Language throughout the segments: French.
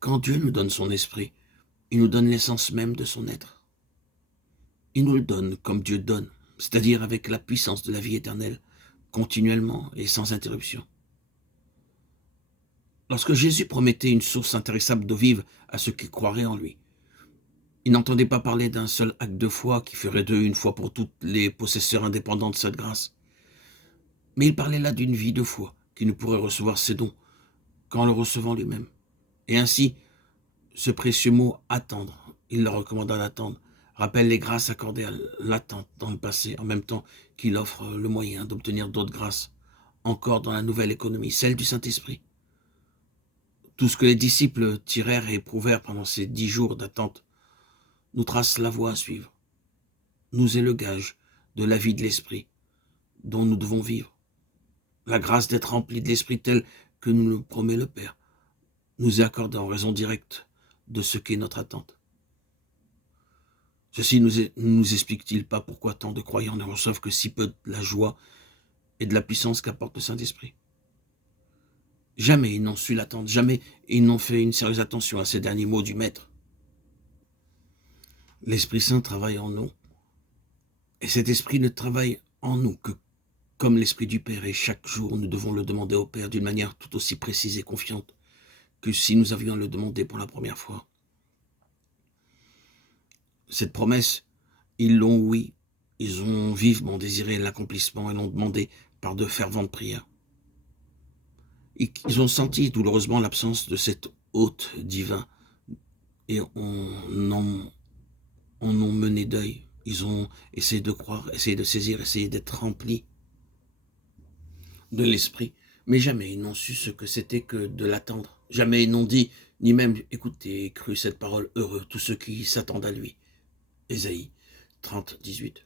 Quand Dieu nous donne son esprit, il nous donne l'essence même de son être. Il nous le donne comme Dieu donne, c'est-à-dire avec la puissance de la vie éternelle, continuellement et sans interruption. Lorsque Jésus promettait une source intarissable d'eau vive à ceux qui croiraient en lui, il n'entendait pas parler d'un seul acte de foi qui ferait d'eux une fois pour toutes les possesseurs indépendants de cette grâce. Mais il parlait là d'une vie de foi qui ne pourrait recevoir ses dons qu'en le recevant lui-même. Et ainsi, ce précieux mot « attendre », il leur recommanda d'attendre, rappelle les grâces accordées à l'attente dans le passé, en même temps qu'il offre le moyen d'obtenir d'autres grâces, encore dans la nouvelle économie, celle du Saint-Esprit. Tout ce que les disciples tirèrent et éprouvèrent pendant ces 10 jours d'attente nous trace la voie à suivre, nous est le gage de la vie de l'Esprit dont nous devons vivre. La grâce d'être remplis de l'Esprit tel que nous le promet le Père nous est accordée en raison directe de ce qu'est notre attente. Ceci ne nous explique-t-il pas pourquoi tant de croyants ne reçoivent que si peu de la joie et de la puissance qu'apporte le Saint-Esprit? Jamais ils n'ont su l'attendre, jamais ils n'ont fait une sérieuse attention à ces derniers mots du Maître. L'Esprit Saint travaille en nous, et cet Esprit ne travaille en nous que comme l'Esprit du Père, et chaque jour nous devons le demander au Père d'une manière tout aussi précise et confiante que si nous avions le demandé pour la première fois. Cette promesse, ils l'ont ouï, ils ont vivement désiré l'accomplissement et l'ont demandé par de ferventes prières. Ils ont senti douloureusement l'absence de cet hôte divin et en ont mené deuil. Ils ont essayé de croire, essayé de saisir, essayé d'être remplis de l'esprit, mais jamais ils n'ont su ce que c'était que de l'attendre. Jamais ils n'ont dit, ni même écouté et cru cette parole, heureux tous ceux qui s'attendent à lui. Ésaïe 30, 18.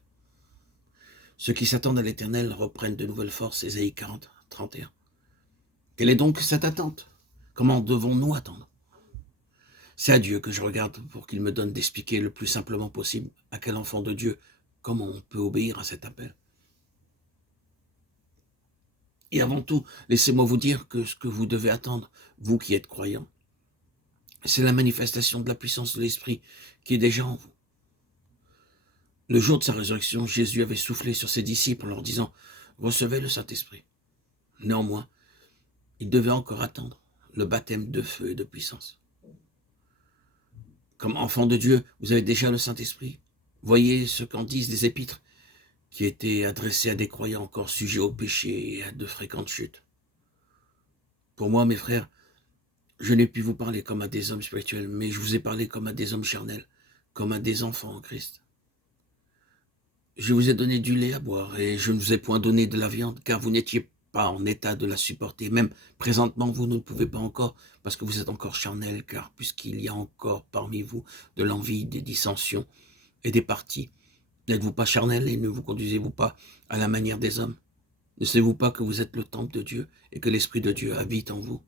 Ceux qui s'attendent à l'Éternel reprennent de nouvelles forces. Ésaïe 40, 31. Quelle est donc cette attente? Comment devons-nous attendre? C'est à Dieu que je regarde pour qu'il me donne d'expliquer le plus simplement possible à quel enfant de Dieu comment on peut obéir à cet appel. Et avant tout, laissez-moi vous dire que ce que vous devez attendre, vous qui êtes croyants, c'est la manifestation de la puissance de l'Esprit qui est déjà en vous. Le jour de sa résurrection, Jésus avait soufflé sur ses disciples en leur disant « Recevez le Saint-Esprit ». Néanmoins, ils devaient encore attendre le baptême de feu et de puissance. Comme enfant de Dieu, vous avez déjà le Saint-Esprit. Voyez ce qu'en disent les épîtres qui étaient adressés à des croyants encore sujets au péché et à de fréquentes chutes. Pour moi, mes frères, je n'ai pu vous parler comme à des hommes spirituels, mais je vous ai parlé comme à des hommes charnels, comme à des enfants en Christ. Je vous ai donné du lait à boire et je ne vous ai point donné de la viande, car vous n'étiez pas en état de la supporter. Même présentement, vous ne pouvez pas encore, parce que vous êtes encore charnel, car puisqu'il y a encore parmi vous de l'envie, des dissensions et des partis, n'êtes-vous pas charnel et ne vous conduisez-vous pas à la manière des hommes? Ne savez-vous pas que vous êtes le temple de Dieu et que l'Esprit de Dieu habite en vous?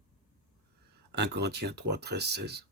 1 Corinthiens 3, 13, 16.